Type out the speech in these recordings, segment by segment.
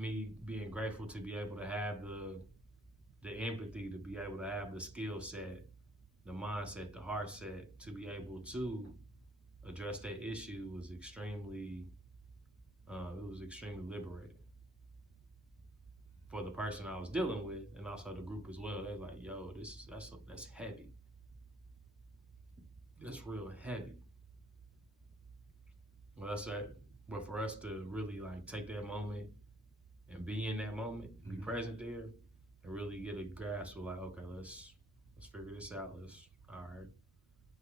me being grateful to be able to have the empathy, to be able to have the skill set, the mindset, the heart set, to be able to address that issue was extremely liberating for the person I was dealing with, and also the group as well. They're like, "Yo, that's heavy. That's real heavy." Well, that's that. But for us to really like take that moment and be in that moment, be present there, and really get a grasp of like, okay, let's figure this out. All right,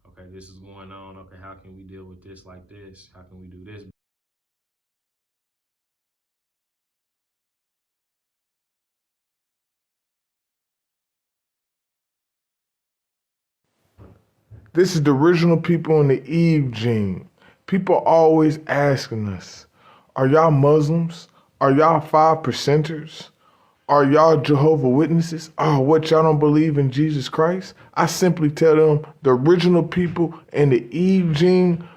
okay, this is going on. Okay, how can we deal with this like this? How can we do this? This is the original people in the Eve gene. People always asking us, are y'all Muslims? Are y'all 5%ers? Are y'all Jehovah Witnesses? Oh, what, y'all don't believe in Jesus Christ? I simply tell them the original people in the Eve gene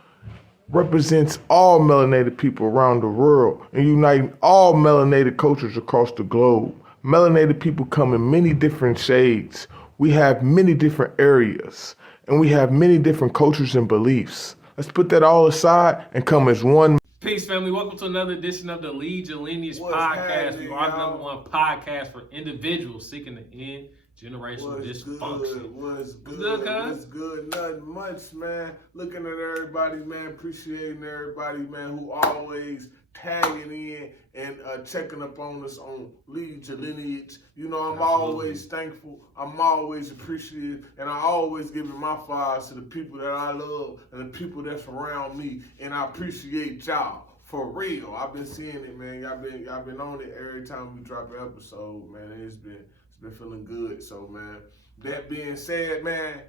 represents all melanated people around the world and uniting all melanated cultures across the globe. Melanated people come in many different shades. We have many different areas and we have many different cultures and beliefs. Let's put that all aside and come as one. Peace, family. Welcome to another edition of the Lead Your Lineage podcast. We are the #1 podcast for individuals seeking to end generational dysfunction. What's good? Nothing much, man. Looking at everybody, man. Appreciating everybody, man, who always tagging in and checking up on us on Lead Your Lineage. You know, I'm always thankful. I'm always appreciative. And I always giving my flowers to the people that I love and the people that's around me. And I appreciate y'all. For real. I've been seeing it, man. Y'all been on it every time we drop an episode, man. It's been feeling good. So, man, that being said, man,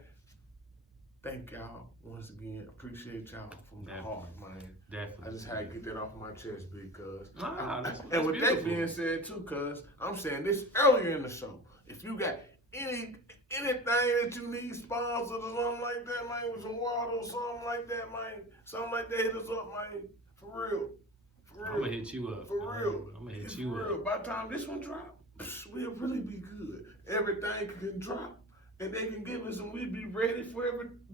thank y'all once again. Appreciate y'all from the heart, man. Definitely. I just had to get that off my chest, because. That's and with beautiful. that being said, too, cuz I'm saying this earlier in the show. If you got anything that you need, sponsors or something like that, man, with some water or something like that, man, hit us up, man. For real. I'm gonna hit you up. For real. I'm gonna hit you up. By the time this one drop, we'll really be good. Everything can drop, and they can give us, and we'll be ready for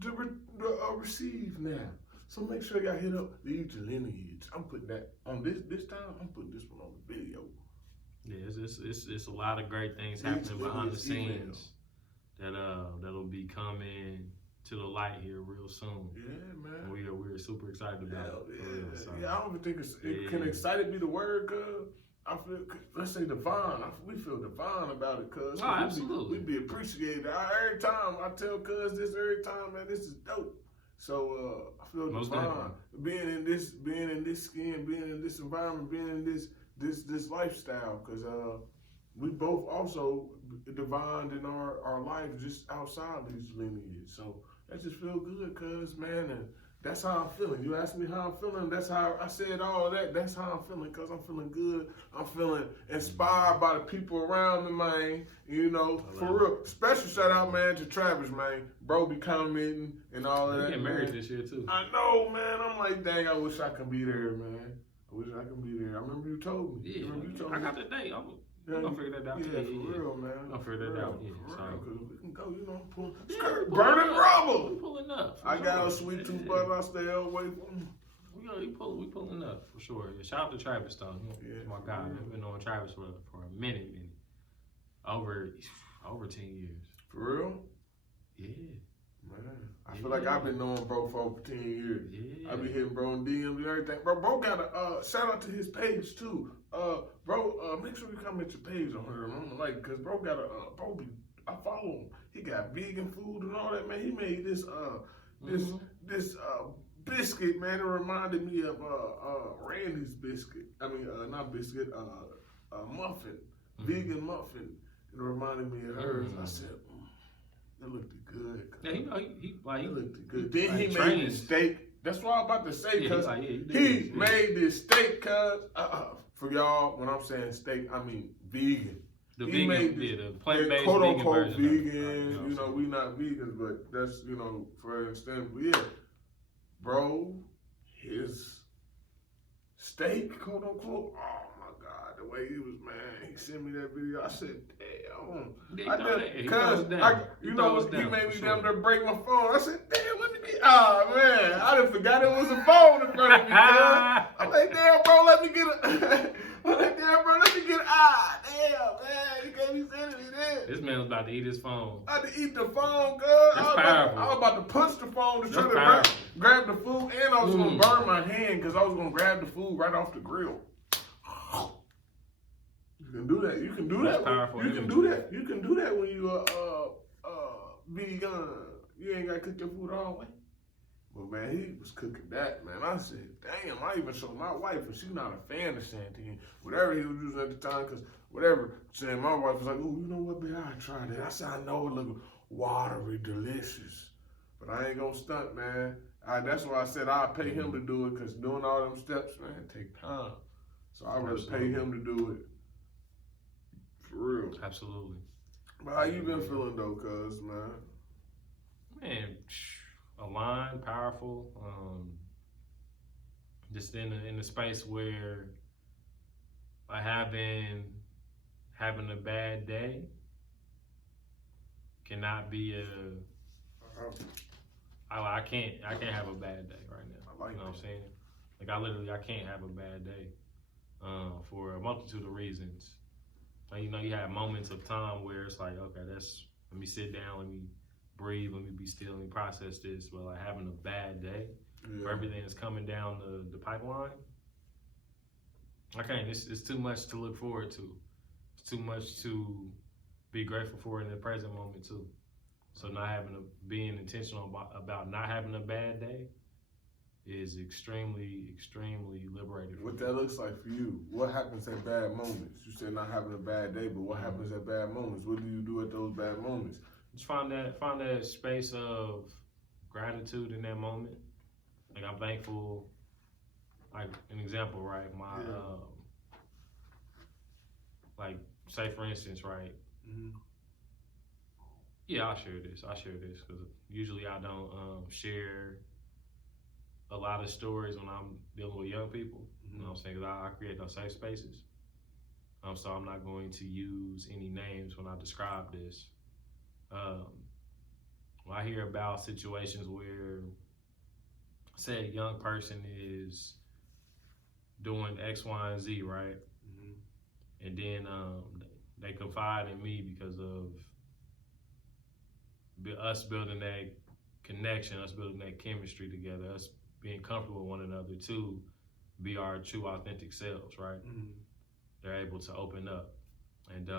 to receive now. So make sure y'all hit up Lead Your Lineage. I'm putting that on this time. I'm putting this one on the video. Yeah, it's a lot of great things happening behind the scenes that'll be coming to the light here real soon. Yeah, man. We're super excited about it. For real, so. Yeah, I don't even think can excited be the word, cuz. I feel, let's say divine. We feel divine about it, cuz. Oh, absolutely. We be appreciated. Every time I tell cuz this, every time, man, this is dope. So I feel Most divine. definitely. Being in this skin, being in this environment, being in this lifestyle, cuz we both also divined in our life just outside these lineages. So that just feel good, cuz, man, and that's how I'm feeling. You asked me how I'm feeling, that's how I said all of that. That's how I'm feeling, cuz I'm feeling good. I'm feeling inspired by the people around me, man. You know, for real. Special shout out, man, to Travis, man. Bro be commenting and all of that. Getting married this year too. I know, man. I'm like, dang, I wish I could be there, man. I wish I could be there. I remember you told me. Yeah, I got the date. We're gonna figure that out. Yeah, for real, man. I'll figure that out. Yeah, because we can go, you know, burning rubber. We pulling up. I got a sweet tooth, but I stay away from. We pulling up for sure. Yeah, shout out to Travis though. Yeah, my guy. I've been knowing Travis for a minute. Over 10 years. For real? Yeah. Man, I feel like I've been knowing bro for over 10 years. Yeah. I be hitting bro in DMs and everything. Bro got a shout out to his page too. Bro, make sure you comment your page on her. Like, cause bro got I follow him. He got vegan food and all that, man. He made this biscuit, man. It reminded me of Randy's biscuit. I mean, not biscuit, muffin, vegan muffin. It reminded me of hers. I said, it looked good. Yeah, he looked good. Then he made this steak. That's what I'm about to say, cuz he made this steak, cuz for y'all, when I'm saying steak, I mean vegan. The the plant-based quote vegan unquote version. Vegan. You know, we not vegans, but that's, you know, for instance, yeah. Bro, his steak, quote unquote, oh my God, the way he was, man. He sent me that video. I said, damn. You know what? He made me damn near break my phone. I said, damn, let me get. Oh man, I done forgot it was a phone in front of me. I'm like, damn, bro, let me get a. I'm like, damn, bro, let me get. Damn, man, you can't be sending me this. This man was about to eat his phone. I had to eat the phone, girl. I was about to punch the phone to try to grab the food, and I was gonna burn my hand because I was gonna grab the food right off the grill. You can do that. You can do that. You can do that. You can do that when you vegan. You ain't gotta cook your food all the way. But man, he was cooking that, man. I said, damn, I even showed my wife, and she's not a fan of Santeen. Whatever he was using at the time, because whatever. Saying my wife was like, oh, you know what, babe, I tried it. I said, I know it look watery, delicious. But I ain't gonna stunt, man. That's why I said I'll pay him to do it, because doing all them steps, man, take time. So I'd rather pay him to do it. For real. Absolutely. But how you been feeling though, cuz, man? Man, aligned, powerful. Just in the space where I having a bad day cannot be I can't have a bad day right now. You know what I'm saying? Like I can't have a bad day for a multitude of reasons. Like, you know, you have moments of time where it's like, okay, let me sit down, let me breathe, let me be still, let me process this. But like having a bad day for everything that's coming down the pipeline, I can't. It's too much to look forward to. It's too much to be grateful for in the present moment too. So being intentional about not having a bad day is extremely, extremely liberating. What that looks like for you? What happens at bad moments? You said not having a bad day, but what happens at bad moments? What do you do at those bad moments? Just find that space of gratitude in that moment. Like I'm thankful. Like an example, right? Like say for instance, right? Mm-hmm. Yeah, I'll share this because usually I don't share a lot of stories when I'm dealing with young people. You know what I'm saying? Because I create those safe spaces. So I'm not going to use any names when I describe this. When I hear about situations where, say, a young person is doing X, Y, and Z, right? Mm-hmm. And then they confide in me because of us building that connection, us building that chemistry together, us being comfortable with one another to be our true authentic selves, right? Mm-hmm. They're able to open up. And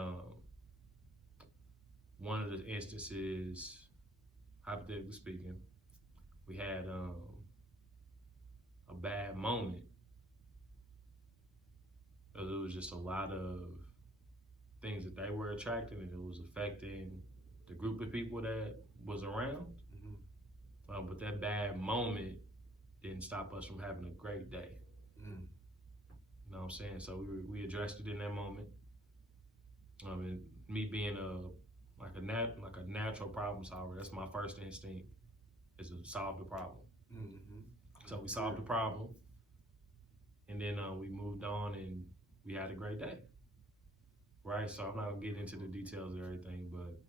one of the instances, hypothetically speaking, we had a bad moment. Because it was just a lot of things that they were attracting and it was affecting the group of people that was around. Mm-hmm. But that bad moment didn't stop us from having a great day. Mm. You know what I'm saying? So we addressed it in that moment. And me being a natural problem solver, that's my first instinct, is to solve the problem. Mm-hmm. So we solved the problem, and then we moved on and we had a great day. Right? So I'm not gonna get into the details of everything, but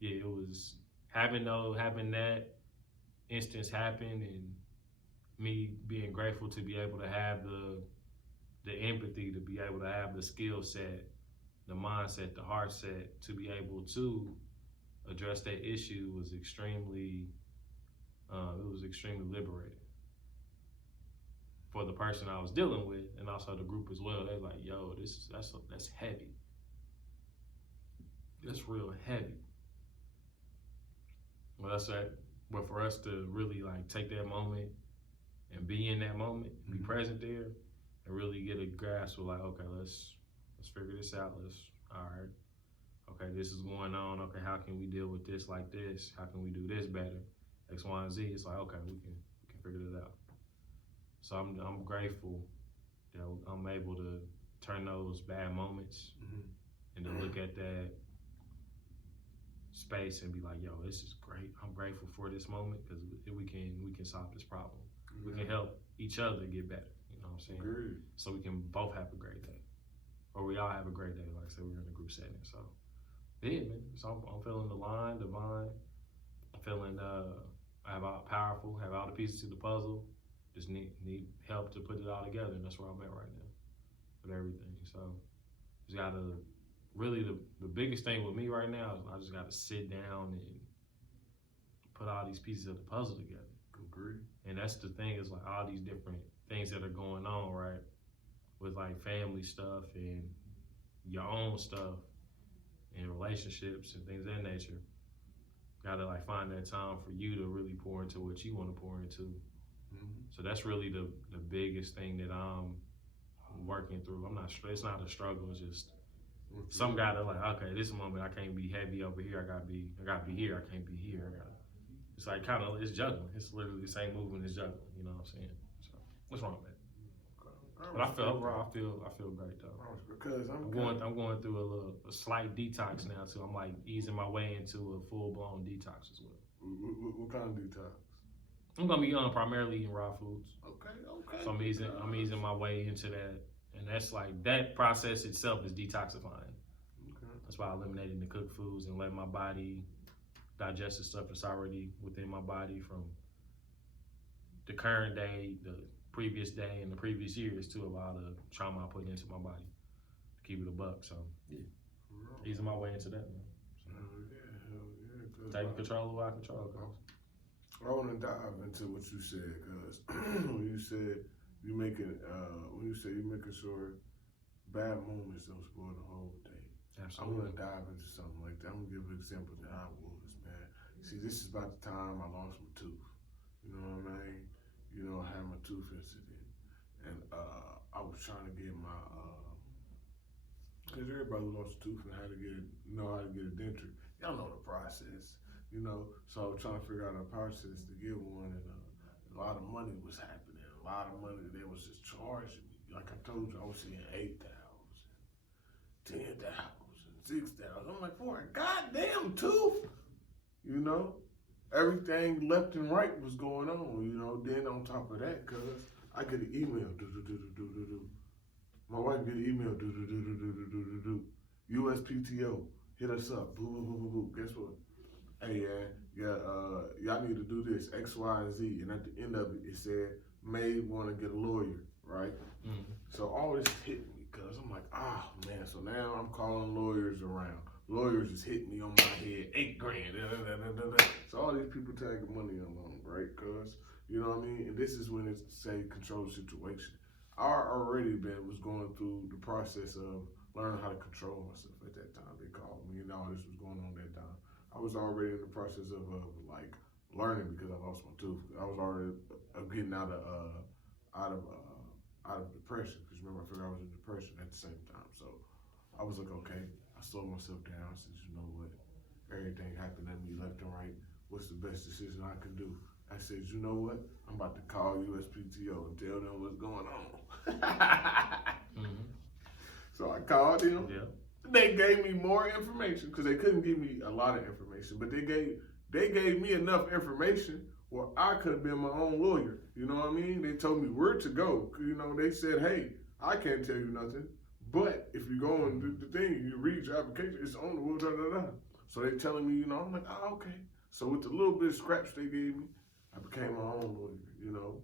yeah, it was having that instance happen and me being grateful to be able to have the empathy, to be able to have the skill set, the mindset, the heart set, to be able to address that issue was extremely liberating for the person I was dealing with and also the group as well. They're like, yo, that's heavy. That's real heavy. Well, that's that. But for us to really like take that moment and be in that moment, be present there, and really get a grasp of like, okay, let's figure this out. All right, okay, this is going on. Okay, how can we deal with this like this? How can we do this better? X, Y, and Z. It's like, okay, we can figure this out. So I'm grateful that I'm able to turn those bad moments and to look at that space and be like, yo, this is great. I'm grateful for this moment because we can solve this problem. We can help each other get better. You know what I'm saying? Agreed. So we can both have a great day. we all have a great day. Like I said, we're in a group setting. So, yeah, man. So I'm feeling divine. I'm feeling have all the pieces to the puzzle. Just need help to put it all together, and that's where I'm at right now with everything. So, just gotta really the biggest thing with me right now is I just gotta sit down and put all these pieces of the puzzle together. Agree. And that's the thing, is like all these different things that are going on, right? With like family stuff and your own stuff and relationships and things of that nature. Gotta like find that time for you to really pour into what you want to pour into. Mm-hmm. So that's really the biggest thing that I'm working through. It's not a struggle. It's just some gotta like, okay, this moment I can't be heavy over here. I gotta be here. I can't be here. It's like it's juggling. It's literally the same movement as juggling. You know what I'm saying? So what's wrong with that? But I feel great though. Because I'm going through a slight detox now too. I'm like easing my way into a full blown detox as well. What kind of detox? I'm gonna be primarily eating raw foods. Okay. So I'm easing my way into that, and that's like that process itself is detoxifying. Okay. That's why I eliminated the cooked foods and letting my body digest the stuff that's already within my body from the current day, the previous day, and the previous years too, of all the trauma I put into my body to keep it a buck. So yeah, easing my way into that, man. So, yeah. Taking control of what I control. I want to dive into what you said, because when you said you're making sure bad moments don't spoil the whole day. Absolutely. I want to dive into something like that. I'm gonna give an example that I was, man. See, this is about the time I lost my tooth. You know what I mean? You know, I had my tooth incident, and I was trying to get my because everybody who lost a tooth and know how to get a denture. Y'all know the process. You know, so I was trying to figure out a process to get one, and a lot of money was happening. A lot of money they was just charging me. Like I told you, I was seeing 8,000, 10,000, 6,000. I'm like, for a goddamn tooth, you know. Everything left and right was going on, you know. Then on top of that, cause I get an email, My wife get an email, USPTO, hit us up, boo. Guess what? Hey, y'all need to do this, X, Y, and Z. And at the end of it, it said, may want to get a lawyer, right? Mm-hmm. So all this hit me, because I'm like, man, so now I'm calling lawyers around. Lawyers is hitting me on my head, $8,000, So all these people tagging money along, right? Because, you know what I mean? And this is when it's, say, control the situation. I already was going through the process of learning how to control myself at that time. They called me, and all this was going on that time. I was already in the process of like learning, because I lost my tooth. I was already getting out of depression, because remember, I figured I was in depression at the same time. So I was like, okay, I slowed myself down. I said, you know what? Everything happened at me left and right. What's the best decision I can do? I said, you know what? I'm about to call USPTO and tell them what's going on. Mm-hmm. So I called them. Yeah. They gave me more information, because they couldn't give me a lot of information, but they gave me enough information where I could have been my own lawyer. You know what I mean? They told me where to go. You know, they said, hey, I can't tell you nothing, but if you go and do the thing, you read your application, it's on the wall, So they telling me, you know, I'm like, okay. So with the little bit of scraps they gave me, I became my own lawyer, you know.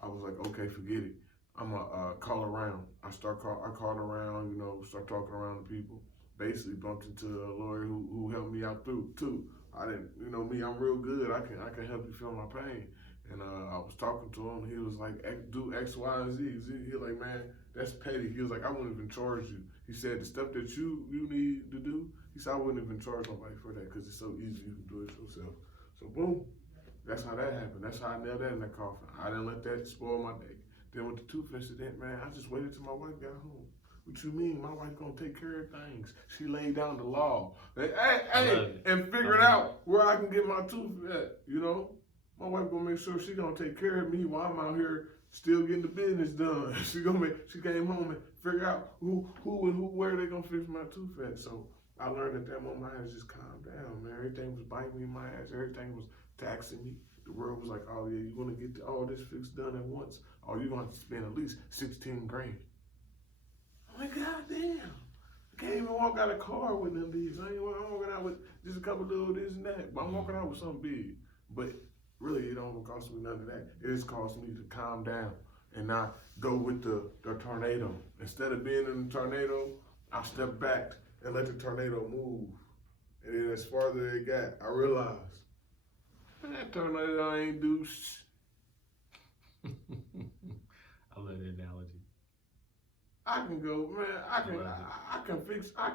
I was like, okay, forget it. I'm gonna call around. I called around, you know, start talking around to people. Basically bumped into a lawyer who helped me out through too. I didn't, you know me, I'm real good. I can help you feel my pain. And I was talking to him. He was like, do X, Y, and Z. He was like, man, that's petty. He was like, I wouldn't even charge you. He said, the stuff that you need to do, he said, I wouldn't even charge nobody for that, because it's so easy. You can do it yourself. So boom, that's how that happened. That's how I nailed that in the coffin. I didn't let that spoil my day. Then with the tooth incident, man, I just waited till my wife got home. What you mean? My wife gonna take care of things. She laid down the law. And figured out where I can get my tooth at, you know? My wife gonna make sure she gonna take care of me while I'm out here still getting the business done. She came home and figure out where they gonna fix my tooth at. So I learned at that moment I had to just calm down, man. Everything was biting me in my ass. Everything was taxing me. The world was like, oh yeah, you wanna get all this fixed done at once? Oh, you're gonna have to spend at least $16,000. I'm like, God damn. I can't even walk out of the car with none of these. I'm walking out with just a couple little this and that. But I'm walking out with something big. But really, it don't cost me none of that. It just costs me to calm down and not go with the tornado. Instead of being in the tornado, I step back and let the tornado move. And then as farther it got, I realized, that tornado ain't do shit. I love that analogy. I can go, man, I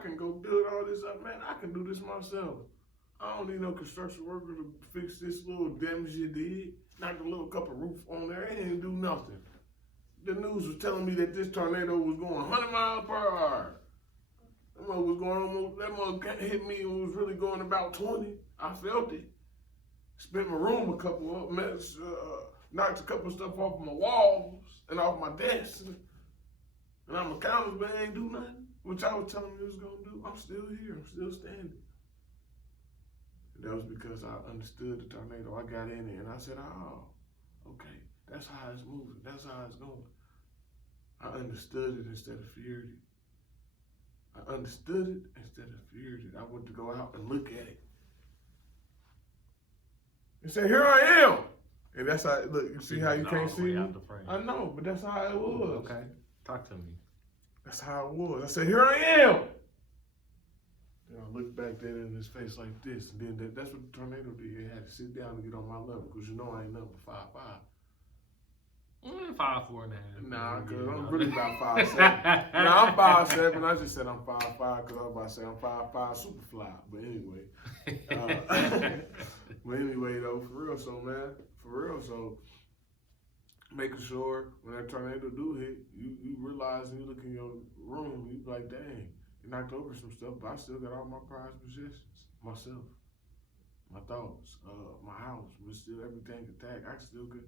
can go build all this up, man. I can do this myself. I don't need no construction worker to fix this little damage you did. Knock a little cup of roof on there. It didn't do nothing. The news was telling me that this tornado was going 100 miles per hour. That mother was going almost, that mother hit me and was really going about 20. I felt it. Spent my room a couple of minutes, knocked a couple of stuff off my walls and off my desk. And I'm accountable, but I ain't do nothing, which I was telling me it was gonna do. I'm still here, I'm still standing. And that was because I understood the tornado. I got in it and I said, oh, okay, that's how it's moving, that's how it's going. I understood it instead of feared it. I understood it instead of feared it. I went to go out and look at it. And say, here I am. And that's how, look, you see how you can't see me? I know, but that's how it was. Okay, talk to me. That's how it was. I said, here I am. And I looked back there in his face like this. And then that's what the tornado did. It had to sit down and get on my level. Because you know I ain't nothing but 5'5". 5'4" and a half. Nah, because I'm really about 5'7". Nah, I'm 5'7". I just said I'm 5'5" because I was about to say I'm 5'5" super fly. But anyway. But anyway, though, for real, so, man. For real, so. Making sure when that tornado do hit, you realize and you look in your room, you be like, dang, you knocked over some stuff, but I still got all my prized possessions, myself, my thoughts, my house, but still everything intact. I still could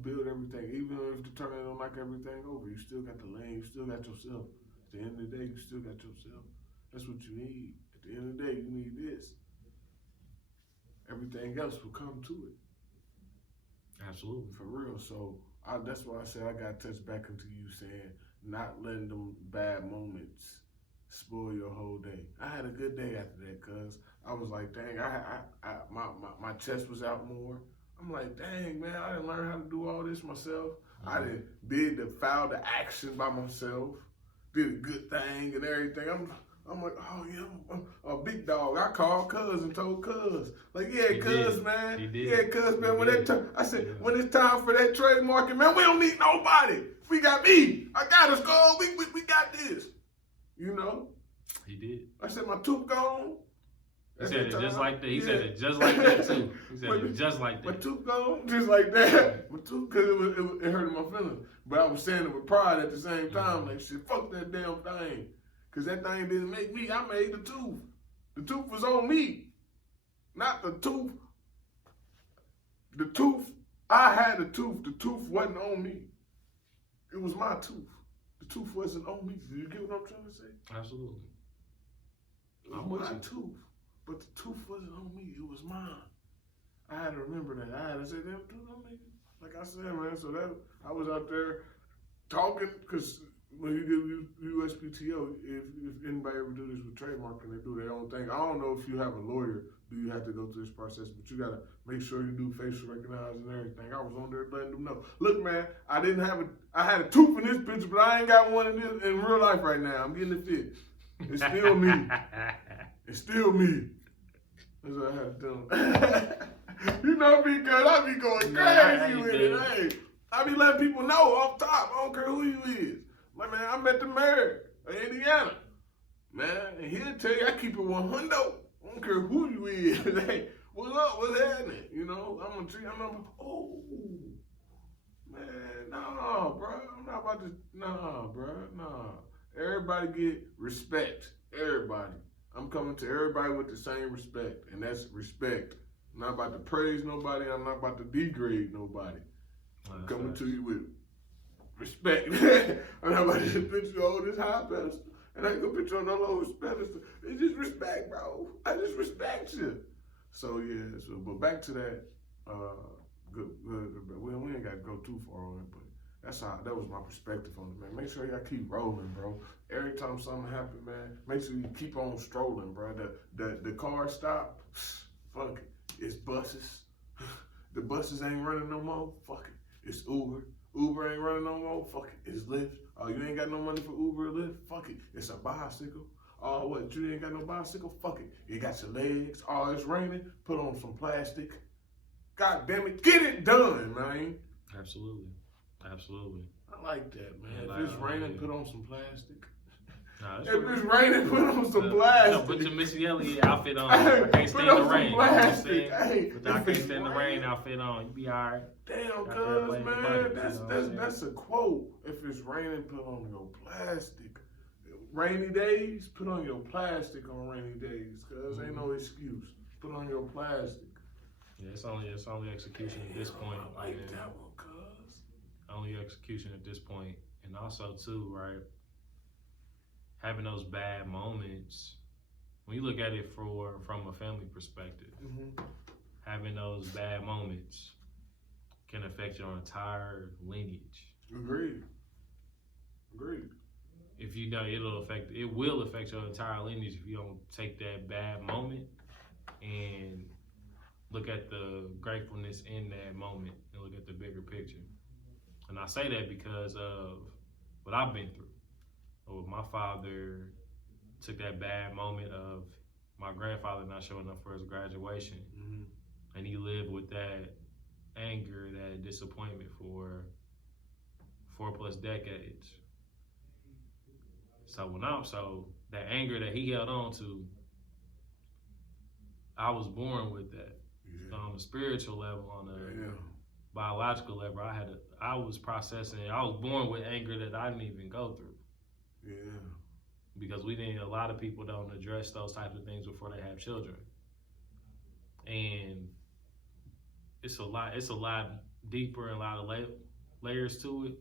build everything, even if the tornado knock everything over. You still got the land, you still got yourself. At the end of the day, you still got yourself. That's what you need. At the end of the day, you need this. Everything else will come to it. Absolutely. For real. So that's why I said I got to touch back into you saying not letting them bad moments spoil your whole day. I had a good day after that because I was like, dang, my chest was out more. I'm like, dang, man, I didn't learn how to do all this myself. I did the foul the action by myself, did a good thing and everything. I'm like, oh yeah, I'm a big dog. I called Cuz and told Cuz, like, yeah, Cuz, man. Yeah, Cuz, man. I said, when it's time for that trademarking, man, we don't need nobody. We got me. I got us, go. We got this. You know? He did. I said, my tooth gone. He said it just like that. He said it just like that, too. He said it just like that. My tooth gone, just like that. My tooth, because it hurted my feelings. But I was saying it with pride at the same time. Like, shit, fuck that damn thing. Because that thing didn't make me. I made the tooth. The tooth was on me. Not the tooth. The tooth, I had the tooth. The tooth wasn't on me. It was my tooth. The tooth wasn't on me. Do you get what I'm trying to say? Absolutely. It was my tooth. But the tooth wasn't on me. It was mine. I had to remember that. I had to say, that tooth on me. Like I said, man. So that I was out there talking because when you do USPTO, if anybody ever do this with trademarking, they do their own thing. I don't know if you have a lawyer, do you have to go through this process, but you gotta make sure you do facial recognizing and everything. I was on there letting them know. Look, man, I had a tooth in this picture, but I ain't got one in real life right now. I'm getting it fixed. It's still me. It's still me. That's what I had to do. You know me, because I be going crazy with it. Hey, I be letting people know off top. I don't care who you is. Like, man, I met the mayor of Indiana. Man, and he'll tell you I keep it 100. I don't care who you is. Hey, what's up? What's happening? You know, I'm gonna treat. Oh, man, no, bro. I'm not about to. Nah, bro, nah. Everybody get respect. Everybody. I'm coming to everybody with the same respect, and that's respect. I'm not about to praise nobody. I'm not about to degrade nobody. I'm coming to you with respect. I'm not about to put you on this high pedestal, and I ain't gonna put you on no low pedestal. It's just respect, bro. I just respect you. So yeah. So, but back to that. Good. We ain't got to go too far on it, but That was my perspective on it, man. Make sure y'all keep rolling, bro. Every time something happen, man, make sure you keep on strolling, bro. The car stop, fuck it. It's buses. The buses ain't running no more. Fuck it. It's Uber. Uber ain't running no more. Fuck it. It's Lyft. Oh, you ain't got no money for Uber or Lyft? Fuck it. It's a bicycle. Oh, what? You ain't got no bicycle? Fuck it. You got your legs. Oh, it's raining. Put on some plastic. God damn it. Get it done, man. Absolutely. Absolutely. I like that, man. Yeah, If it's raining, yeah. put on some plastic. Nah, If it's raining, put on some plastic. Put your Missy Elliott outfit on. I can't stand the rain. You know what I'm saying? I can't stand the rain outfit on. You be alright. Damn, cuz, man. That's a quote. If it's raining, put on your plastic. Rainy days, put on your plastic on rainy days, cuz ain't no excuse. Put on your plastic. Yeah, it's only execution at this point. I like that one, cuz. Only execution at this point. And also too, right? Having those bad moments, when you look at it from a family perspective, having those bad moments can affect your entire lineage. Agreed. If you know, it will affect your entire lineage if you don't take that bad moment and look at the gratefulness in that moment and look at the bigger picture. And I say that because of what I've been through. My father took that bad moment of my grandfather not showing up for his graduation, and he lived with that anger, that disappointment for 4+ decades. So that anger that he held on to, I was born with that. Yeah. So on the spiritual level, on the biological level, I was processing it. I was born with anger that I didn't even go through. Yeah. Because a lot of people don't address those types of things before they have children. And it's a lot deeper and a lot of layers to it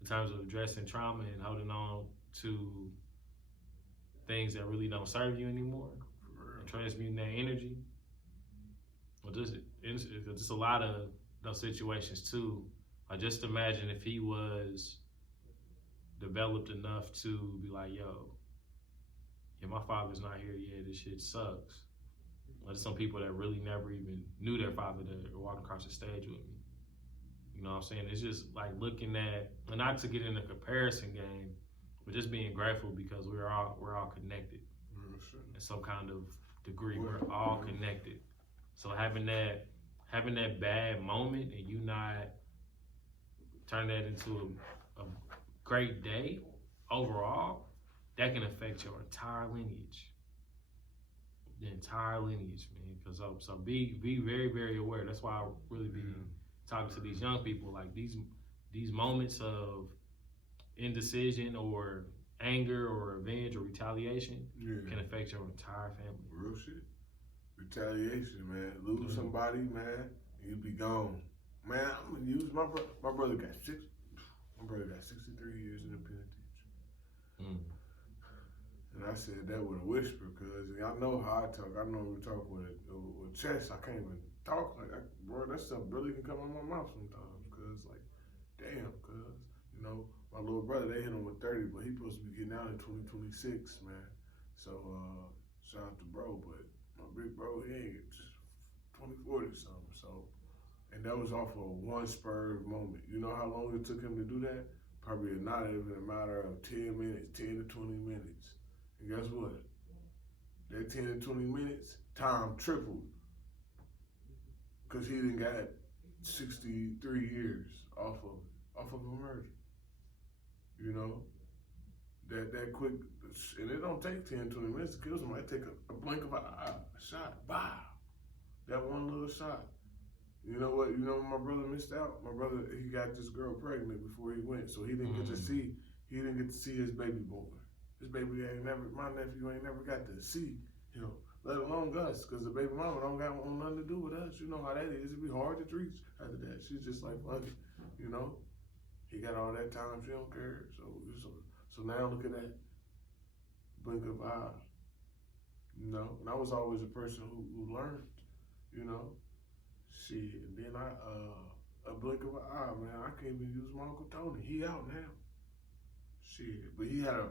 in terms of addressing trauma and holding on to things that really don't serve you anymore and transmuting that energy. Well, just a lot of those situations too. Just imagine if he was developed enough to be like, yo, yeah, my father's not here yet, this shit sucks. There's some people that really never even knew their father that were walking across the stage with me. You know what I'm saying? It's just like looking at, and not to get in a comparison game, but just being grateful because we're all connected in some kind of degree. We're all connected. So having that bad moment and you not turn that into a great day overall, that can affect your entire lineage. The entire lineage, man. Because so be very, very aware. That's why I really be talking to these young people. Like these moments of indecision or anger or revenge or retaliation can affect your entire family. Real shit. Retaliation, man. Lose somebody, man, you be gone. Man, I'm gonna use my brother. My brother got 63 years in the penitentiary. And I said that with a whisper, cause y'all know how I talk. I know we talk with chest. I can't even talk like that, bro. That stuff really can come out my mouth sometimes, cause like, damn, cause you know my little brother, they hit him with 30, but he supposed to be getting out in 2026, man. So shout out to bro, but my big bro, he ain't just 2040 something. So, and that was off of one spur moment. You know how long it took him to do that? Probably not even a matter of 10 minutes, 10 to 20 minutes. And guess what? That 10 to 20 minutes, time tripled. Because he done got 63 years off of a murder. You know? That quick, and it don't take 10, 20 minutes to kill somebody. It take a blink of an eye, a shot, bow. That one little shot. You know what? You know when my brother missed out? My brother, he got this girl pregnant before he went, so he didn't get to see his baby boy. His baby my nephew ain't never got to see him, let alone us, because the baby mama don't got nothing to do with us. You know how that is. It'd be hard to reach after that. She's just like, fuck it, you know? He got all that time, she don't care. So now look at that. Blink of eye. You know? And I was always a person who learned, you know? Shit, and then a blink of an eye, man. I can't even use my Uncle Tony. He out now. Shit. But he had to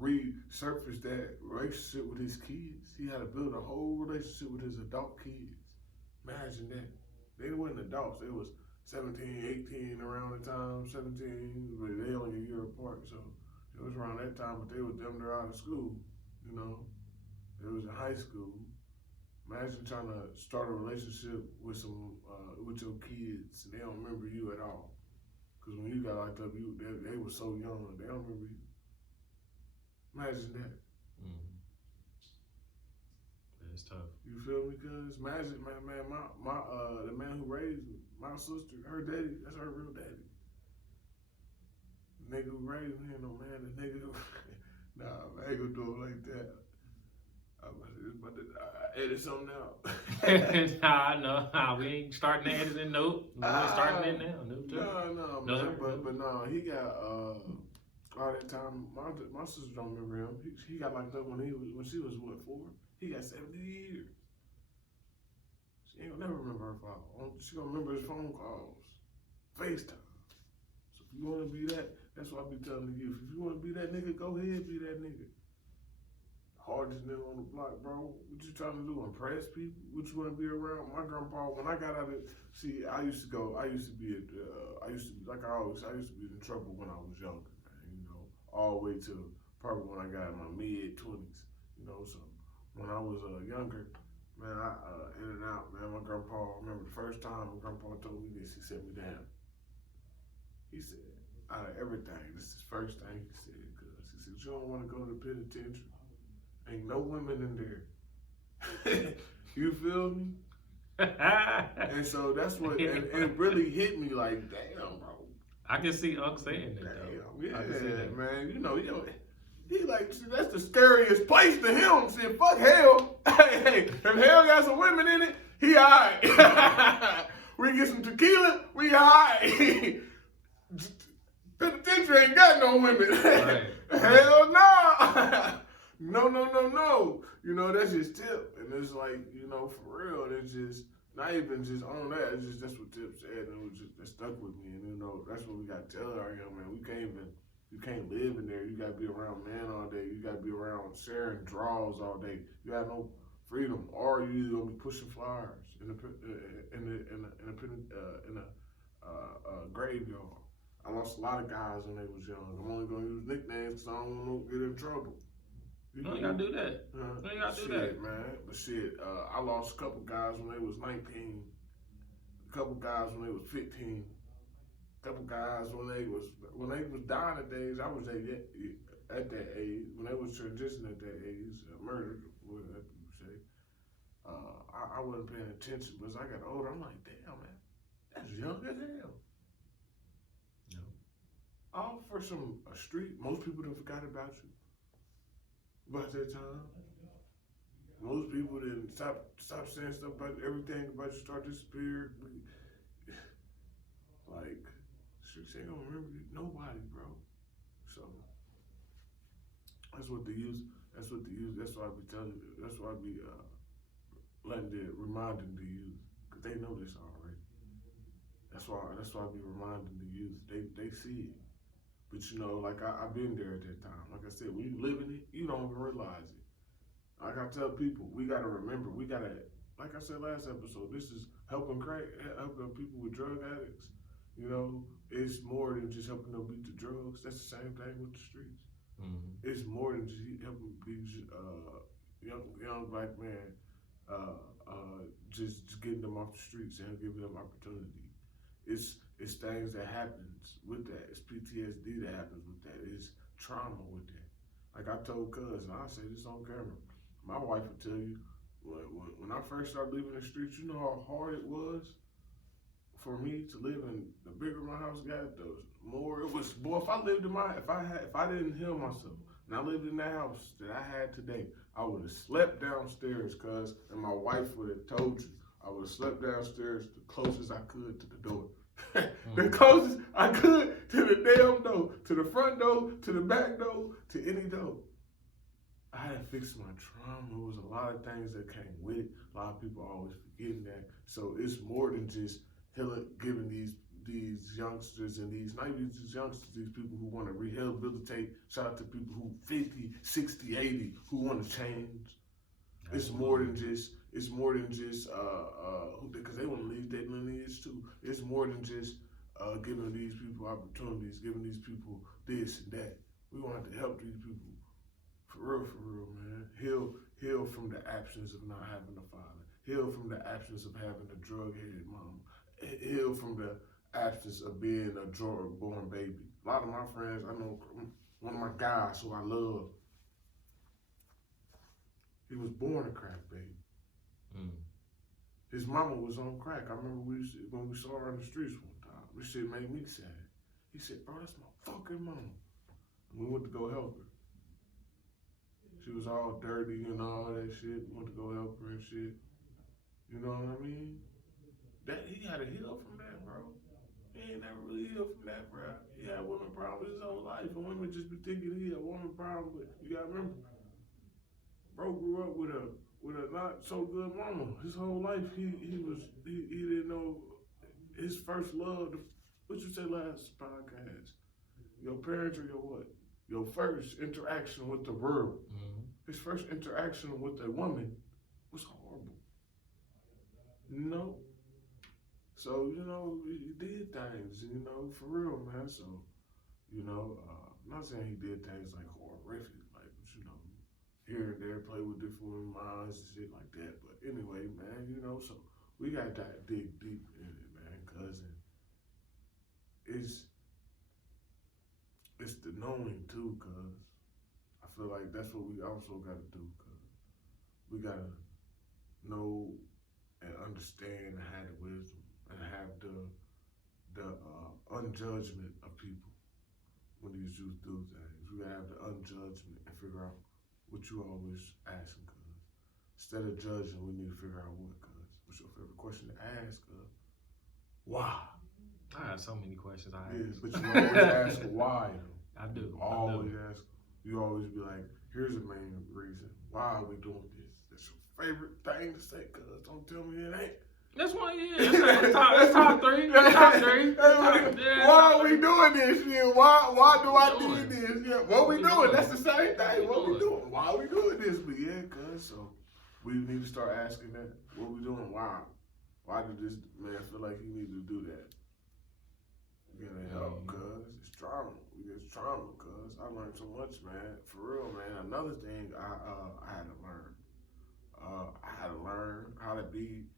resurface that relationship with his kids. He had to build a whole relationship with his adult kids. Imagine that. They weren't adults. They was 17, 18 around the time, 17, but they only a year apart. So it was around that time, but they was damn near out of school, you know. It was in high school. Imagine trying to start a relationship with with your kids and they don't remember you at all. Because when you got locked up, they were so young, they don't remember you. Imagine that. Mm-hmm. It's tough. You feel me? Cause imagine, man, the man who raised me, my sister, her daddy, that's her real daddy. The nigga who raised me, no man, the nigga who, nah, man, I ain't gonna do it like that. I was about to edit something out. Nah, we ain't starting the editing. Nope. We ain't starting it now. No, man, but no, he got, all that time, my sister don't remember him. He got locked up when she was, what, 4? He got 70 years. She ain't gonna never remember her father. She gonna remember his phone calls, FaceTime. So if you wanna be that, that's what I be telling the youth. If you wanna be that nigga, go ahead, be that nigga. Hardest nigga on the block, bro. What you trying to do? Impress people? What you wanna be around? My grandpa, when I got out of, I used to be in trouble when I was younger, man. You know, all the way to probably when I got in my mid-20s. You know, so. When I was younger, man, I in and out, man. My grandpa, I remember the first time my grandpa told me this, he set me down. He said, out of everything, this is the first thing he said, because he said, you don't want to go to the penitentiary. Ain't no women in there. You feel me? And so that's what, and it really hit me like, damn, bro. I can see Unc saying that, though. Yeah, man. You know, he like, that's the scariest place to him. Shit, fuck hell. Hey, if hell got some women in it, he alright. We get some tequila, we alright. Penitentiary ain't got no women. Right. Hell no. No. You know, that's his tip. And it's like, you know, for real, it's just, not even just on that, it's just, that's what Tip said, and it was just, that stuck with me. And, you know, that's what we got to tell our young man. You can't live in there. You got to be around men all day. You got to be around sharing draws all day. You got no freedom, or you gonna be pushing flyers in a graveyard. I lost a lot of guys when they was young. I'm only gonna use nicknames because I don't want to get in trouble. You ain't gotta do that. You ain't gotta do that, man. But shit, I lost a couple guys when they was 19. A couple guys when they was 15. Couple guys when they was dying at days, I was at that age. When they was transitioning at that age, murdered, whatever you say. I wasn't paying attention, but as I got older, I'm like, damn, man, that's young as hell. No. All for a street. Most people done forgot about you. About that time. Most people didn't stop saying stuff about everything about you, start disappearing. Like, streets ain't gonna remember you. Nobody, bro. So that's what I be telling you. That's why I be reminding the youth, because they know this already. That's why I be reminding the youth. They see it. But you know, like I've been there at that time. Like I said, when you live in it, you don't even realize it. Like I tell people, we gotta remember, like I said last episode, this is helping people with drug addicts. You know, it's more than just helping them beat the drugs. That's the same thing with the streets. Mm-hmm. It's more than just helping these young black men, just getting them off the streets and giving them opportunity. It's things that happens with that. It's PTSD that happens with that. It's trauma with that. Like I told cousin, I say this on camera. My wife will tell you, when I first started leaving the streets, you know how hard it was for me to live in. The bigger my house got, the more it was. Boy, if I didn't heal myself, and I lived in that house that I had today, I would have slept downstairs, and my wife would have told you, I would have slept downstairs the closest I could to the door. The closest I could to the damn door, to the front door, to the back door, to any door. I had to fix my trauma. There was a lot of things that came with it. A lot of people always forgetting that. So it's more than just giving these these youngsters and these, not even just youngsters, these people who want to rehabilitate. Shout out to people who 50, 60, 80 who want to change. It's more than just because they want to leave their lineage too. It's more than just giving these people opportunities, giving these people this and that. We want to help these people for real, man. Heal from the absence of not having a father. Heal from the absence of having a drug-headed mom. Heal from the absence of being a drug-born baby. A lot of my friends, I know one of my guys who I love, he was born a crack baby. His mama was on crack. I remember when we saw her on the streets one time. This shit made me sad. He said, bro, that's my fucking mama. And we went to go help her. She was all dirty and all that shit. We went to go help her and shit. You know what I mean? That he had to heal from that, bro. He ain't never really healed from that, bro. He had women problems his whole life, and women just be thinking he had woman problem, but you gotta remember, bro grew up with a not so good mama. His whole life he didn't know his first love. What you say last podcast? Your parents or your what? Your first interaction with the world. His first interaction with a woman was horrible. You know? So, you know, he did things, you know, for real, man. So, you know, I'm not saying he did things like horrific, like, you know, here and there, play with different minds and shit like that. But anyway, man, you know, so we got to dig deep in it, man, cousin. It's the knowing too, cuz I feel like that's what we also got to do, cuz we got to know and understand and have the wisdom and have the unjudgment of people when these youth do things. We gotta have the unjudgment and figure out what you always asking, cuz. Instead of judging, we need to figure out what, cuz. What's your favorite question to ask, cuz? Why? I have so many questions I ask. Yeah, but you always ask why, though. I do. Ask. You always be like, here's the main reason. Why are we doing this? That's your favorite thing to say, cuz. Don't tell me it ain't. That's why, yeah. That's top three. Top three. Why are we doing this shit? Why do I do this? Yeah, what we doing? That's the same thing. What we doing? Why are we doing this? But yeah, cuz, so we need to start asking that. What we doing? Why? Why did this man feel like he needed to do that? You gotta help, cuz. It's trauma. It's trauma, cuz. I learned so much, man. For real, man. Another thing I had to learn. I had to learn how to be,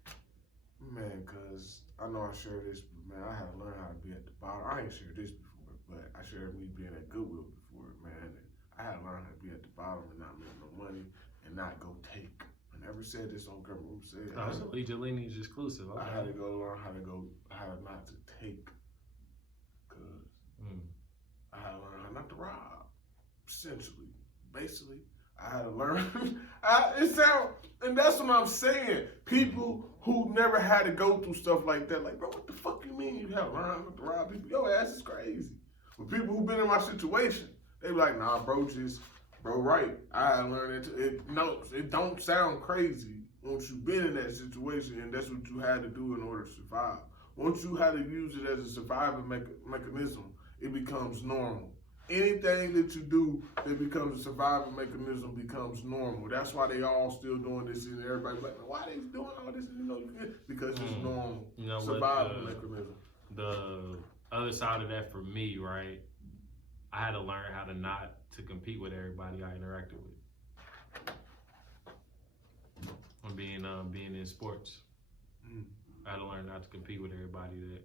man, cuz I know I shared this, but man, I had to learn how to be at the bottom. I ain't shared this before, but I shared me being at Goodwill before, man. And I had to learn how to be at the bottom and not make no money and not go take. I never said this on camera. I said, so Lead Your Lineage exclusive. Okay. I had to go learn how not to take. I had to learn how not to rob, essentially. Basically, I had to learn. And that's what I'm saying. People who never had to go through stuff like that, like, bro, what the fuck you mean you have to learn how not to rob people? Your ass is crazy. But people who've been in my situation, they be like, nah, bro, right. I had to learn it. It don't sound crazy once you've been in that situation, and that's what you had to do in order to survive. Once you had to use it as a survival mechanism, it becomes normal. Anything that you do that becomes a survival mechanism becomes normal. That's why they all still doing this, and everybody's like, why are they doing all this? Because it's normal. Survival mechanism. The other side of that for me, right? I had to learn how to not to compete with everybody I interacted with. From being in sports. I had to learn not to compete with everybody that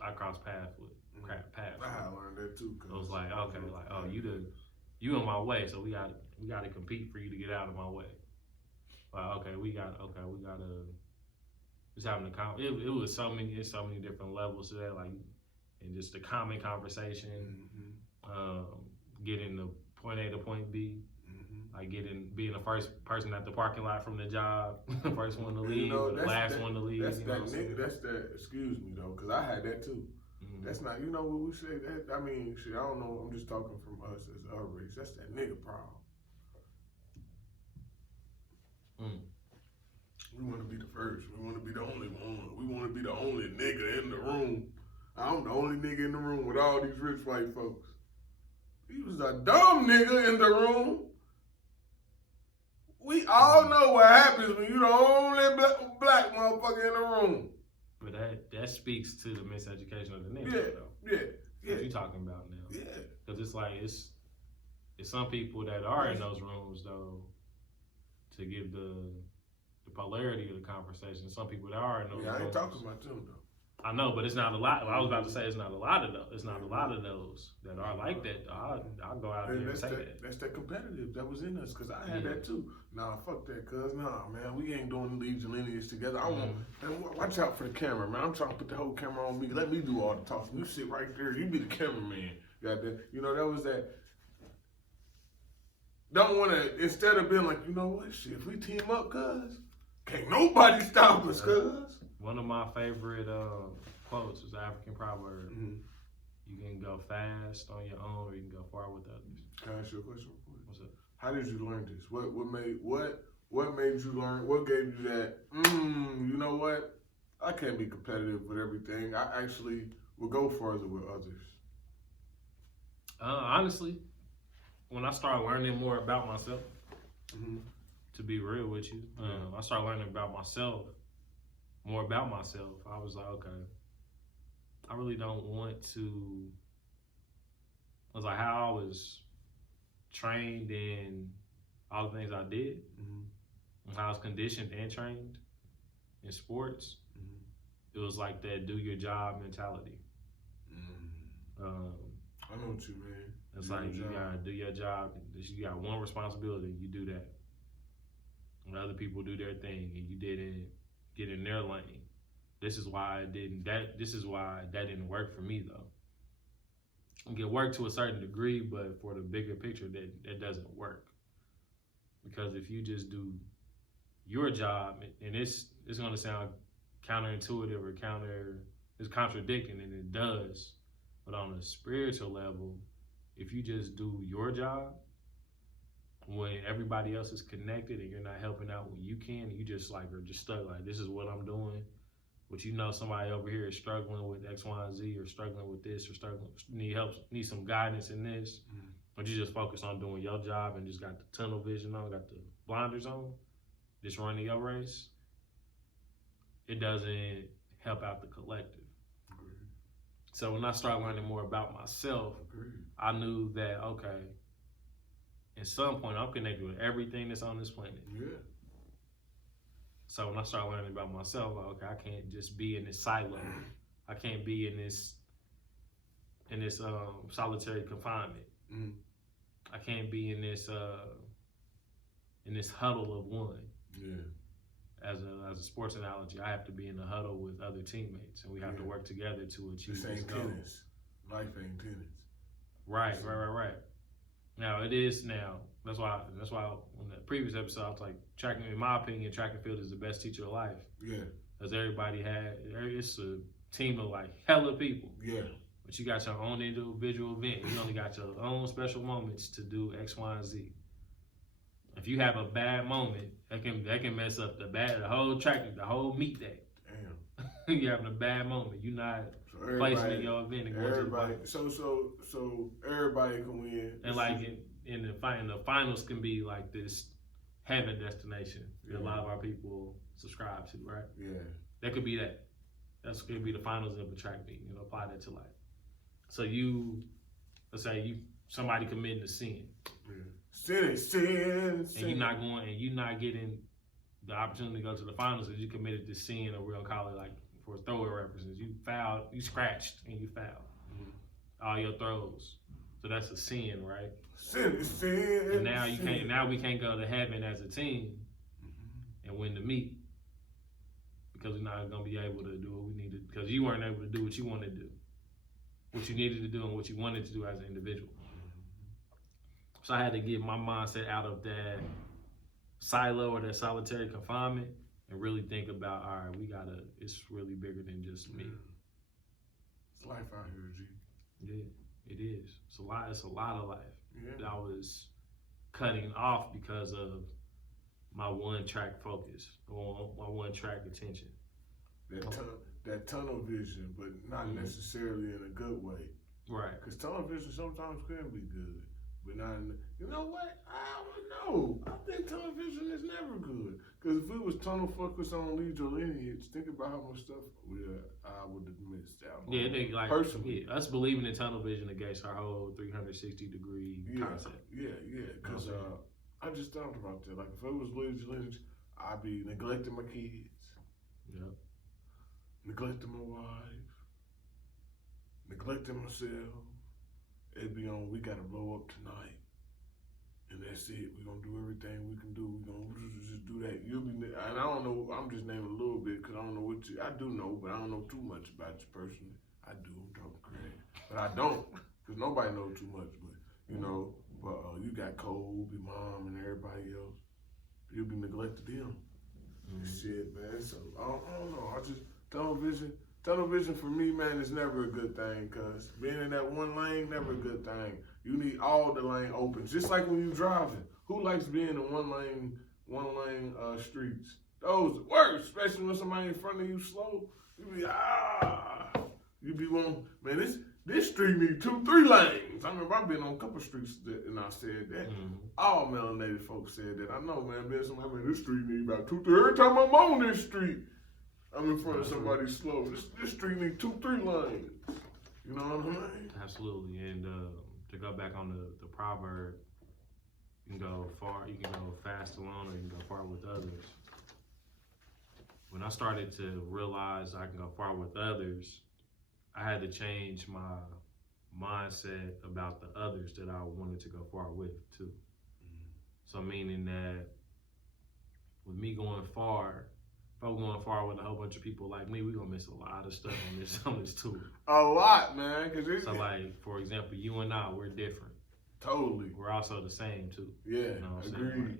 I crossed paths with. I had to learn that too. It was like, okay, like, oh, you in my way, so we got to compete for you to get out of my way. Like, we got to just having it was so many different levels to that, like, and just the common conversation, getting the point A to point B. Like being the first person at the parking lot from the job, the first one to leave, the last one to leave. That's that. Excuse me though, because I had that too. That's not, you know what we say. I mean, shit. I don't know. I'm just talking from us as our race. That's that nigga problem. We want to be the first. We want to be the only one. We want to be the only nigga in the room. I'm the only nigga in the room with all these rich white folks. He was a dumb nigga in the room. We all know what happens when you the only black motherfucker in the room. But that speaks to the miseducation of the nigga, though. Yeah. What you talking about now? Yeah. Because it's like, it's some people that are in those rooms, though, to give the polarity of the conversation. Some people that are in those rooms. I ain't talking about them, though. I know, but it's not a lot. I was about to say it's not a lot of those. It's not a lot of those that are like that. I'll go out there and say that. That's that competitive that was in us, because I had that too. Nah, fuck that, cuz. Nah, man, we ain't doing leads and lineage together. I want, man, watch out for the camera, man. I'm trying to put the whole camera on me. Let me do all the talking. You sit right there. You be the cameraman. Goddamn. You know, that was that. Don't want to, instead of being like, you know what, shit, if we team up, cuz, can't nobody stop us, cuz. One of my favorite quotes is the African proverb. You can go fast on your own, or you can go far with others. Can I ask you a question? What's up? How did you learn this? What made you learn? What gave you that? You know what? I can't be competitive with everything. I actually will go further with others. Honestly, when I started learning more about myself, to be real with you, I started learning more about myself. I was like, okay, I really don't want to. I was like, how I was trained in all the things I did, and how I was conditioned and trained in sports. It was like that do your job mentality. I know what you mean. It's like you gotta do your job. You got one responsibility. You do that. When other people do their thing and you didn't get in their lane, this is why it didn't. This is why that didn't work for me though. It can work to a certain degree, but for the bigger picture, that doesn't work. Because if you just do your job, and it's gonna sound counterintuitive or it's contradicting, and it does. But on a spiritual level, if you just do your job when everybody else is connected and you're not helping out when you can, and you just like are just stuck like, this is what I'm doing, but you know somebody over here is struggling with X, Y, and Z, or struggling with this, or need some guidance in this, but you just focus on doing your job and just got the tunnel vision on, got the blinders on, just running your race, it doesn't help out the collective. So when I started learning more about myself, I knew that, okay, at some point I'm connected with everything that's on this planet. Yeah. So when I started learning about myself, like, okay, I can't just be in this silo. I can't be in this solitary confinement. I can't be in this huddle of one. Yeah. As a sports analogy, I have to be in a huddle with other teammates, and we have to work together to achieve this ain't goal. tennis. Life ain't tennis. Right. Now it is now. That's why in the previous episode I was like, in my opinion, track and field is the best teacher of life. Yeah. Because it's a team of like hella people. Yeah. But you got your own individual event. You only got your own special moments to do X, Y, and Z. If you have a bad moment, that can mess up the whole track, the whole meet day. Damn. You having a bad moment. You're not placing in your event and going to the finals. So everybody can win. And like in the finals can be like this heaven destination that a lot of our people subscribe to, right? Yeah. That could be that. That's going to be the finals of a track meet. You know, apply that to life. So let's say somebody committing a sin. Yeah. Sin. And you're not getting the opportunity to go to the finals because you committed this sin, or we're gonna call it like for throwing references. You fouled, you scratched, and you fouled all your throws. So that's a sin, right? Sin. And now you can't. Now we can't go to heaven as a team and win the meet because we're not gonna be able to do what we needed because you weren't able to do what you wanted to do, what you needed to do, and what you wanted to do as an individual. So I had to get my mindset out of that silo or that solitary confinement and really think about, all right, it's really bigger than just me. It's life out here, G. Yeah, it is. It's a lot of life that I was cutting off because of my one track focus, or my one track attention. that tunnel vision, but not necessarily in a good way. Right. Because tunnel vision sometimes can be good, but not in, you know what? I don't know. I think tunnel vision is never good. Because if it was tunnel focus on Lead Your Lineage, think about how much stuff I would have missed out on. Yeah, they like personally. Yeah, us believing in tunnel vision against our whole 360-degree concept. Yeah. Because I just thought about that. Like if it was Lead Your Lineage, I'd be neglecting my kids. Yep. Neglecting my wife. Neglecting myself. It'd be on, we gotta blow up tonight. And that's it. We're gonna do everything we can do. We're gonna just do that. You'll be, and I don't know, I'm just naming a little bit because I don't know what you, I do know, but I don't know too much about you personally. I do, I'm talking crazy. But I don't, because nobody knows too much. But, you know, you got Cole, your mom, and everybody else. You'll be neglected them. Shit, man. So, I don't know. I just, tunnel vision for me, man, is never a good thing because being in that one lane, never a good thing. You need all the lane open. Just like when you're driving. Who likes being in one lane streets? Those the worst, especially when somebody in front of you slow. You be one, man, this street need 2-3 lanes. I remember I've been on a couple streets and I said that. All melanated folks said that. I know, man, being somebody, man, this street need about 2-3. Every time I'm on this street, I'm in front of somebody slow. This street need 2-3 lanes. You know what I mean? Absolutely. And to go back on the proverb, you can go fast alone, or you can go far with others. When I started to realize I can go far with others, I had to change my mindset about the others that I wanted to go far with too. So meaning that with me going far, if I'm going far with a whole bunch of people like me, we're gonna miss a lot of stuff on this tour. A lot, man. So like, for example, you and I, we're different. Totally. We're also the same too. Yeah, you know what I'm agreed. saying? Like,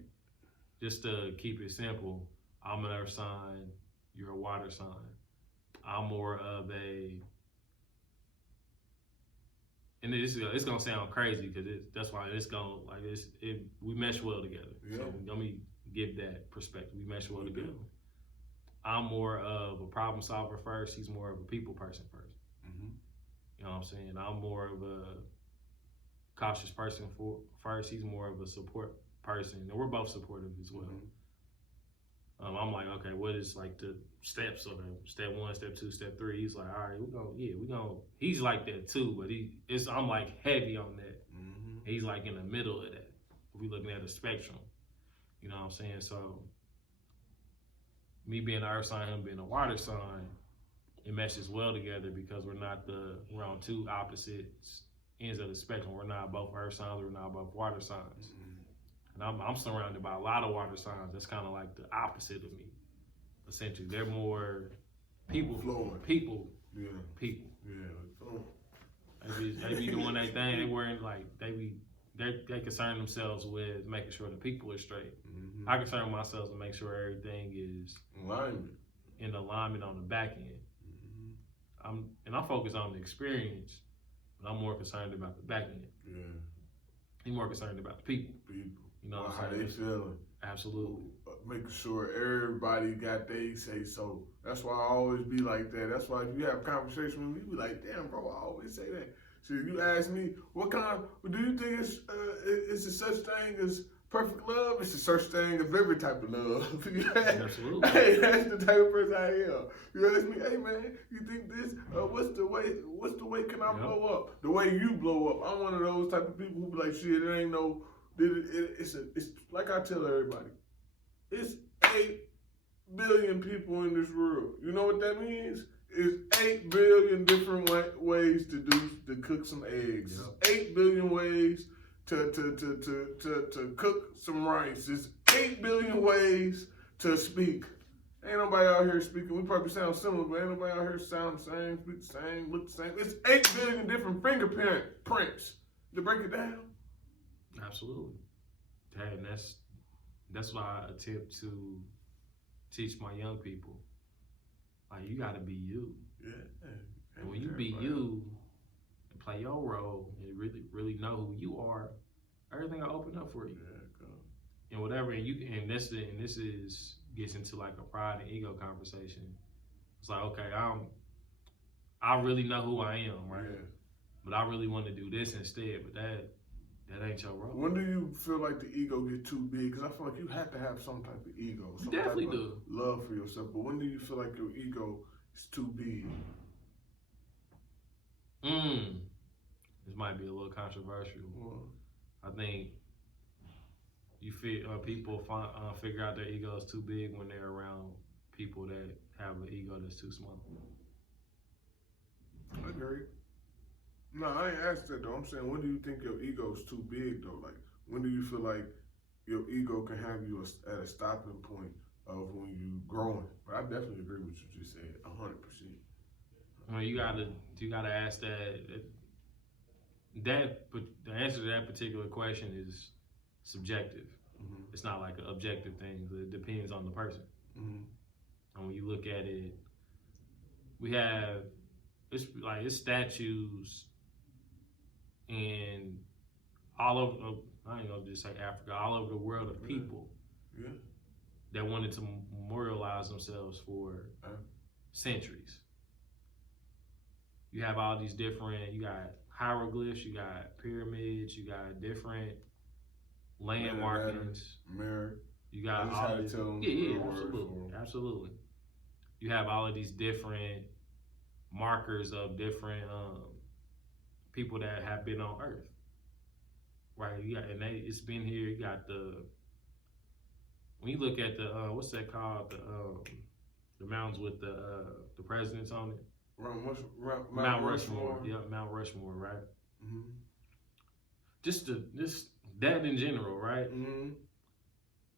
just to keep it simple, I'm an earth sign, you're a water sign. I'm more of a, and it's gonna sound crazy because that's why it's gonna we mesh well together. Yeah. So let me give that perspective. We mesh well together. I'm more of a problem solver first. He's more of a people person first. You know what I'm saying? I'm more of a cautious person first. He's more of a support person, and we're both supportive as well. I'm like, okay, what is like the steps of it? Step 1, step 2, step 3. He's like, all right, we gonna. He's like that too, but I'm like heavy on that. He's like in the middle of that. If we looking at a spectrum, you know what I'm saying? So me being an earth sign, him being a water sign, it meshes well together because we're on two opposite ends of the spectrum. We're not both earth signs, we're not both water signs. And I'm surrounded by a lot of water signs that's kind of like the opposite of me, essentially. They're more people. People. Yeah. People. Yeah. They be doing their thing. They weren't like, they concern themselves with making sure the people are straight. I concern myself to make sure everything is in alignment on the back end. I focus on the experience, but I'm more concerned about the back end. Yeah. He's more concerned about the people. You know how they feeling. Absolutely. Making sure everybody got they say so. That's why I always be like that. That's why if you have a conversation with me, you be like, damn, bro, I always say that. So if you ask me, do you think it's a such thing as perfect love? It's a such thing of every type of love. Absolutely. Hey, that's the type of person I am. You ask me, hey man, you think this? What's the way can I blow up? The way you blow up. I'm one of those type of people who be like, shit, it ain't no. It's like I tell everybody, it's 8 billion people in this world. You know what that means? It's 8 billion different ways to cook some eggs. Yep. 8 billion ways to cook some rice. It's 8 billion ways to speak. Ain't nobody out here speaking. We probably sound similar, but ain't nobody out here sound the same, speak the same, look the same. It's 8 billion different fingerprints to break it down. Absolutely. Hey, and that's why I attempt to teach my young people. Like, you gotta be you. Yeah. And when you be you and play your role and really know who you are, everything will open up for you. Yeah, go. And whatever, and this gets into like a pride and ego conversation. It's like, okay, I really know who I am, right? Yeah. But I really want to do this instead. But that ain't your role. When do you feel like the ego get too big? Because I feel like you have to have some type of ego, some definitely type of do. love for yourself. But when do you feel like your ego is too big? This might be a little controversial. Well, I think you feel people figure out their ego is too big when they're around people that have an ego that's too small. I agree. No, I ain't asked that though. I'm saying, when do you think your ego is too big though? Like, when do you feel like your ego can have you at a stopping point of when you growing? But I definitely agree with what you just said, 100%. Well, you gotta ask that. But the answer to that particular question is subjective. Mm-hmm. It's not like an objective thing. It depends on the person. Mm-hmm. And when you look at it, we have it's statues in all over. I ain't gonna just say Africa. All over the world of people that wanted to memorialize themselves for centuries. You have all these different. You got hieroglyphs. You got pyramids. You got different land markings. Mirror. You got all these. Absolutely. You have all of these different markers of different people that have been on Earth, right? You got, and it's been here. You got when you look at the what's that called, the mountains with the presidents on it. Mount Rushmore. Yeah, Mount Rushmore, right? Mm-hmm. Just that in general, right? Mm-hmm.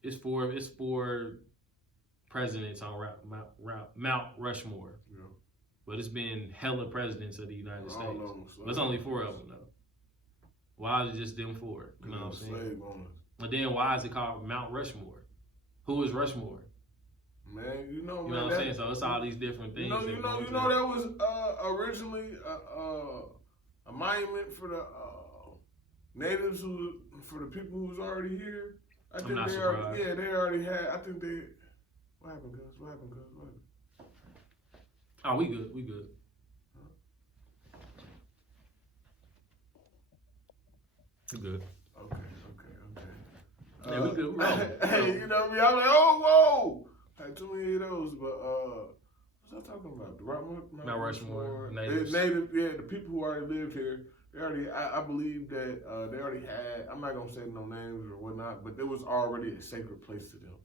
It's for presidents on Mount Rushmore. Yeah. But it's been hella presidents of the United States. But it's only 4 of them though. Why is it just them 4? You know what I'm saying? But then why is it called Mount Rushmore? Who is Rushmore? Man, you know what I'm saying? So it's all these different things. You know that was originally a monument for the natives for the people who was already here. I think I'm not surprised. They already had. I think they. What happened, cuz? What happened? Oh, we good. We good. We good. Okay. Yeah, we good. Hey, you know me? I'm like, oh, whoa! I had too many of those, but what's I talking about? The Mount Rushmore, natives. The people who already lived here. They already, I believe that they already had. I'm not gonna say no names or whatnot, but there was already a sacred place to them.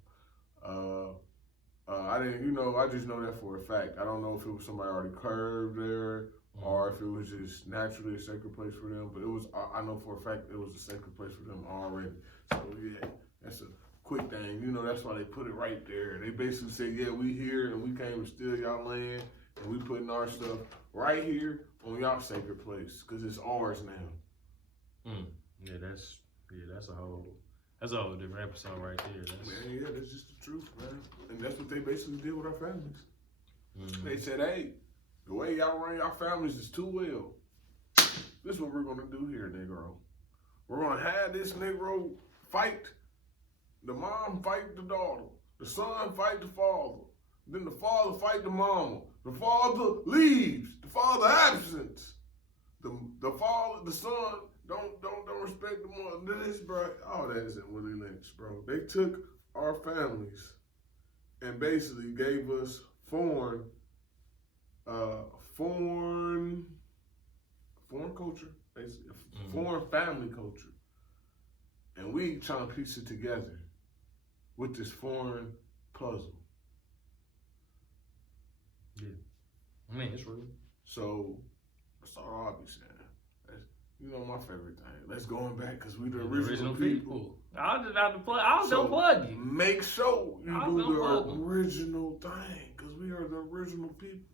I didn't, I just know that for a fact. I don't know if it was somebody already curved there or if it was just naturally a sacred place for them. But it was, I know for a fact it was a sacred place for them already. So yeah, that's a quick thing. That's why they put it right there. They basically said, yeah, we here and we came to steal y'all land and we putting our stuff right here on y'all sacred place because it's ours now. Yeah, that's a whole different episode right there. That's just the truth, man. And that's what they basically did with our families. Mm-hmm. They said, hey, the way y'all run y'all families is too well. This is what we're gonna do here, Negro. We're gonna have this Negro fight. The mom fight the daughter. The son fight the father. Then the father fight the mama. The father leaves. The father absence. The father, the son don't respect the mother. This, bro, all that isn't Willie Lynch, bro. They took our families and basically gave us foreign culture, basically foreign family culture, and we trying to piece it together with this foreign puzzle. Yeah, I mean it's real. So that's all I'll be saying. My favorite thing. Let's going back because we the original people. I was just about to plug. I was gonna plug you. Make sure you do the original thing because we are the original people.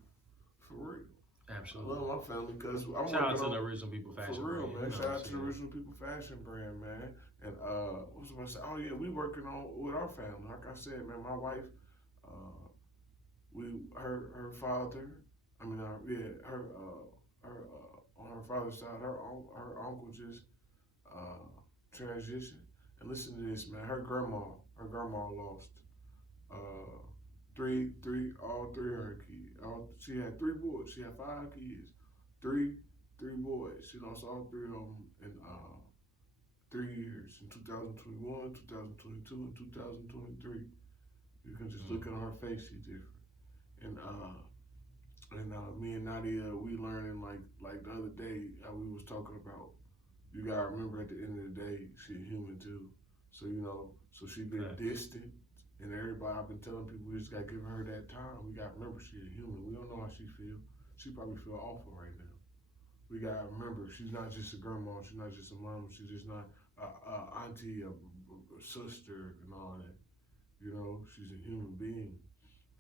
For real. Absolutely. I love my family because I'm shout out to the original people fashion brand. For real, man. Shout out to the original people fashion brand, man. And what was I gonna say? Oh yeah, we working on with our family. Like I said, man, my wife, her father. I mean, her on her father's side, her uncle just transitioned. And listen to this, man. Her grandma lost All three of her kids. She had 3 boys. She had 5 kids. Three boys. She lost all 3 of them in 3 years, in 2021, 2022, and 2023. You can just look at her face; she's different. And me and Nadia, we learning like the other day how we was talking about. You gotta remember at the end of the day, she's human too. So so she been distant, and everybody I've been telling people we just gotta give her that time. We gotta remember she's a human. We don't know how she feel. She probably feel awful right now. We gotta remember she's not just a grandma. She's not just a mom. She's just not a auntie, a sister, and all that. She's a human being.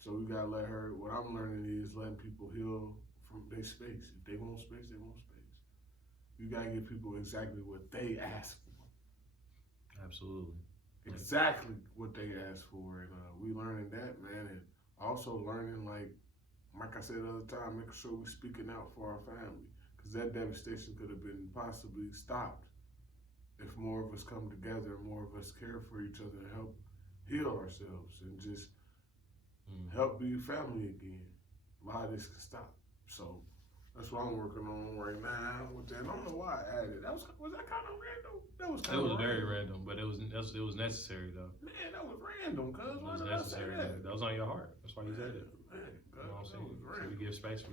So we gotta let her. What I'm learning is letting people heal from their space. If they want space, they want space. You gotta give people exactly what they ask for. Absolutely. Exactly what they ask for, and we learning that, man, and also learning like I said the other time, making sure we speaking out for our family, because that devastation could have been possibly stopped if more of us come together and more of us care for each other and help heal ourselves and just help be family again. A lot of this can stop. So that's what I'm working on right now with that. I don't know why I added. Was that kind of random? That was very random, but it was necessary though. Man, that was random, cuz. It was necessary. That was on your heart. That's why you said it. Man, You know what I'm saying? was So random. we give space for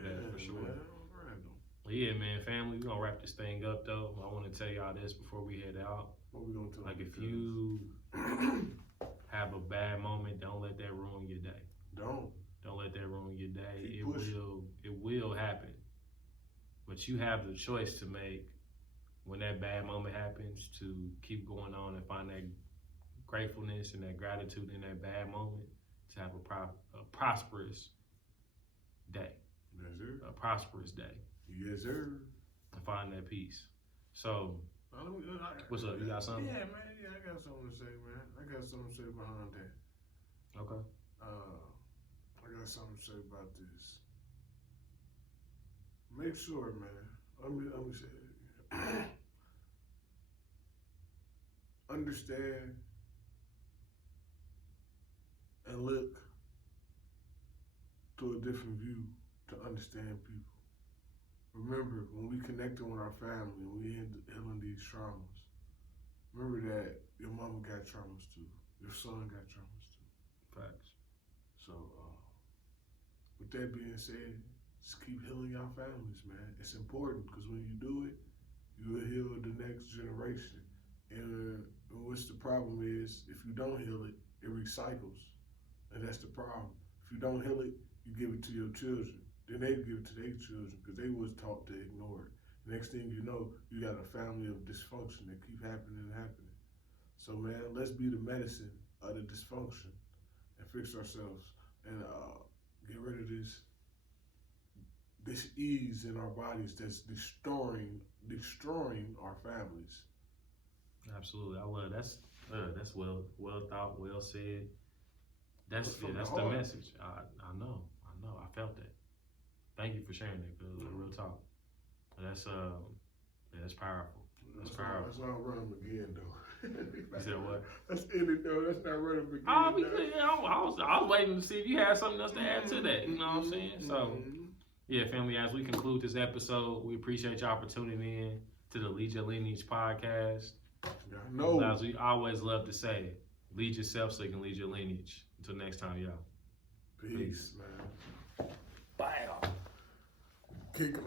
that, for sure. Man, that was random. Well, yeah, man, family, we're gonna wrap this thing up though. I wanna tell y'all this before we head out. What we gonna tell Like them? if you have a bad moment, don't let that ruin your day. Don't let that ruin your day. Keep pushing. It will happen. But you have the choice to make when that bad moment happens to keep going on and find that gratefulness and that gratitude in that bad moment to have a prosperous day. Yes, sir. A prosperous day. Yes, sir. And find that peace. So, what's up? You got something? Yeah, man. Yeah, I got something to say, man. I got something to say behind that. Okay. I got something to say about this. Make sure, man. Let me say it again. Understand and look to a different view to understand people. Remember, when we connecting with our family and we healing these traumas, remember that your mama got traumas too. Your son got traumas too. Facts. So, with that being said, just keep healing your families, man. It's important because when you do it, you will heal the next generation. And what's the problem is, if you don't heal it, it recycles. And that's the problem. If you don't heal it, you give it to your children. Then they give it to their children because they was taught to ignore it. Next thing you know, you got a family of dysfunction that keep happening and happening. So, man, let's be the medicine of the dysfunction and fix ourselves and get rid of this ease in our bodies that's destroying our families. Absolutely. I love that's well thought, well said. That's From the heart. message. I know. I felt that. Thank you for sharing that, cause real talk. That's powerful. That's powerful. Let's not run them again, though. You said what? Let's end it, though. Let's not run them again. Oh, we could. I was waiting to see if you had something else to add to that. You know what I'm saying? So, yeah, family. As we conclude this episode, we appreciate y'all for tuning in to the Lead Your Lineage podcast. No. As we always love to say, lead yourself so you can lead your lineage. Until next time, y'all. Peace, man. Bye. Kick 'em.